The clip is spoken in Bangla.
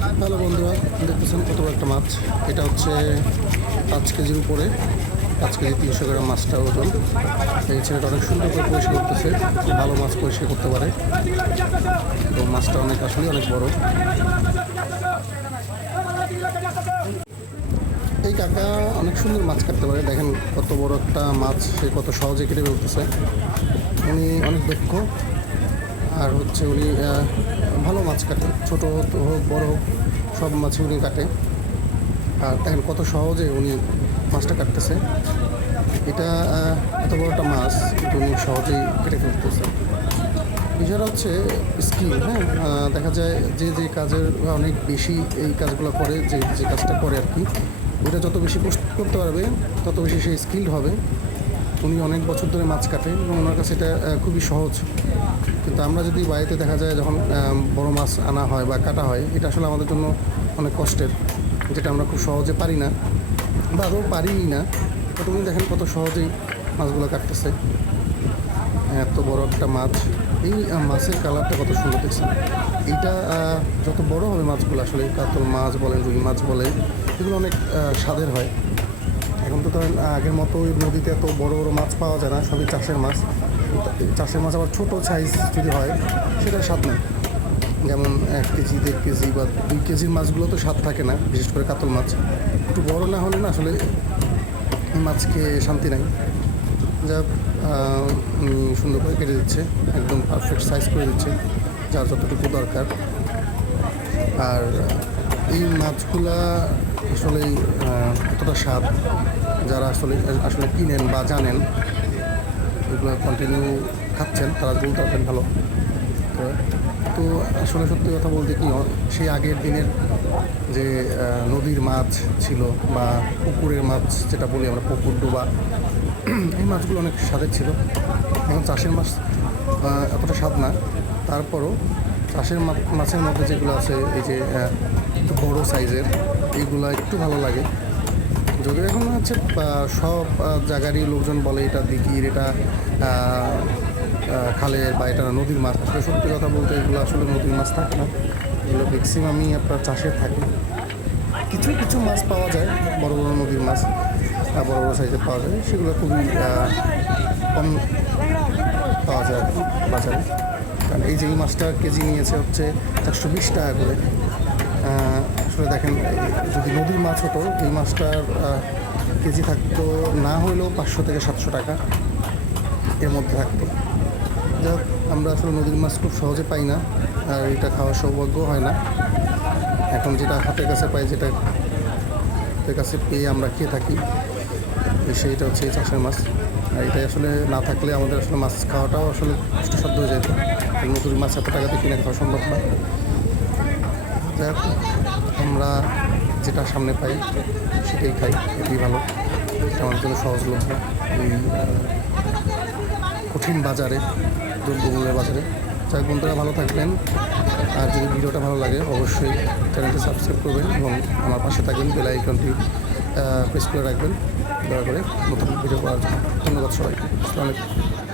হ্যালো বন্ধুরা, দেখতেছেন কত বড় একটা মাছ। এটা হচ্ছে 5 কেজির উপরে, 5 কেজি 300 গ্রাম মাছটা ওজন। এই ছেলেটা অনেক সুন্দর করে পরিষ্কার করতেছে, খুব ভালো মাছ পরিষ্কার করতে পারে এবং মাছটা আসলে অনেক বড়। এই কাকা অনেক সুন্দর মাছ কাটতে পারে, দেখেন কত বড় একটা মাছ সে কত সহজে কেটে ফেলতেছে। উনি অনেক দক্ষ, আর হচ্ছে উনি ভালো মাছ কাটে, ছোটো হোক বড় হোক সব মাছই উনি কাটে। আর দেখেন কত সহজে উনি মাছটা কাটতেছে। এটা এত বড় একটা মাছ কিন্তু উনি সহজেই কেটে ফেলতেছে। বিষয়টা হচ্ছে স্কিল। হ্যাঁ, দেখা যায় যে যে কাজের অনেক বেশি এই কাজগুলো করে, যে যে কাজটা করে আর কি, ওইটা যত বেশি করতে পারবে তত বেশি সে স্কিলড হবে। উনি অনেক বছর ধরে মাছ কাটে এবং ওনার কাছে এটা খুবই সহজ। কিন্তু আমরা যদি বাড়িতে দেখা যায় যখন বড় মাছ আনা হয় বা কাটা হয়, এটা আসলে আমাদের জন্য অনেক কষ্টের, যেটা আমরা খুব সহজে পারি না বা আদৌ পারিই না। তো তুমি দেখেন কত সহজেই মাছগুলো কাটতেছে। এত বড় একটা মাছ, এই মাছের কালারটা কত সুন্দর দেখছেন। এইটা যত বড় হবে মাছগুলো, আসলে কাতল মাছ বলেন, রুই মাছ বলেন, এগুলো অনেক স্বাদের হয়। এখন তো ধরেন আগের মতো ওই নদীতে এত বড় বড় মাছ পাওয়া যায় না, সবই চাষের মাছ। চাষের মাছ আবার ছোটো সাইজ যদি হয় সেটা স্বাদ নেই। যেমন 1 কেজি 1.5 কেজি বা 2 কেজির মাছগুলো তো স্বাদ থাকে না, বিশেষ করে কাতল মাছ একটু বড় না হলে না আসলে মাছ খেয়ে শান্তি নাই। যাক, সুন্দর করে কেটে দিচ্ছে, একদম পারফেক্ট সাইজ করে দিচ্ছে যার যতটুকু দরকার। আর এই মাছগুলা আসলেই এতটা স্বাদ, যারা আসলে আসলে কিনেন বা জানেন, এগুলো কন্টিনিউ খাচ্ছেন তারা বলতে পারবেন ভালো। তো আসলে সত্যি কথা বলতে কি, সেই আগের দিনের যে নদীর মাছ ছিল বা পুকুরের মাছ যেটা বলি আমরা, পুকুর ডোবা, এই মাছগুলো অনেক স্বাদের ছিল। এখন চাষের মাছ এতটা স্বাদ না, তারপরও চাষের মাছের মধ্যে যেগুলো আছে, এই যে একটু বড়ো সাইজের, এইগুলো একটু ভালো লাগে। যদিও এখন হচ্ছে সব জায়গারই লোকজন বলে এটা দিঘির, এটা খালের বা এটা নদীর মাছ। আসলে সত্যি কথা বলতে এগুলো আসলে নদীর মাছ থাকে না, এগুলো ম্যাক্সিমামই আপনার চাষের থাকে। কিছু কিছু মাছ পাওয়া যায়, বড় বড় নদীর মাছ বড় বড় সাইজের পাওয়া যায়, সেগুলো খুবই কম পাওয়া যায় বাজারে। কারণ এই যে এই মাছটার কেজি নিয়েছে হচ্ছে 420 টাকা করে। আসলে দেখেন, যদি নদীর মাছ হতো এই মাছটার কেজি থাকতো না হলেও 500 থেকে 700 টাকা এর মধ্যে থাকতো। যাক, আমরা আসলে নদীর মাছ খুব সহজে পাই না, আর এটা খাওয়ার সৌভাগ্য হয় না। এখন যেটা হাতের কাছে পাই, যেটা হাতের কাছে পেয়ে আমরা খেয়ে থাকি, সেইটা হচ্ছে এই চাষের মাছ। আর এটাই আসলে না থাকলে আমাদের আসলে মাছ খাওয়াটাও আসলে কষ্টসাধ্য হয়ে যেত। নদীর মাছ এত টাকাতে কিনে খাওয়া সম্ভব না। যাক, আমরা যেটা সামনে পাই সেটাই খাই, এটাই ভালো, এটা আমাদের জন্য সহজলভ্য এই কঠিন বাজারে, দ্রব্যমূল্যের বাজারে। যাক বন্ধুরা, ভালো থাকবেন। আর যদি ভিডিওটা ভালো লাগে অবশ্যই চ্যানেলটি সাবস্ক্রাইব করবেন এবং আমার পাশে থাকবেন, বেল আইকনটি প্রেস করে রাখবেন দয়া করে নতুন ভিডিও পাওয়ার জন্য। ধন্যবাদ সবাইকে। আসসালামু আলাইকুম।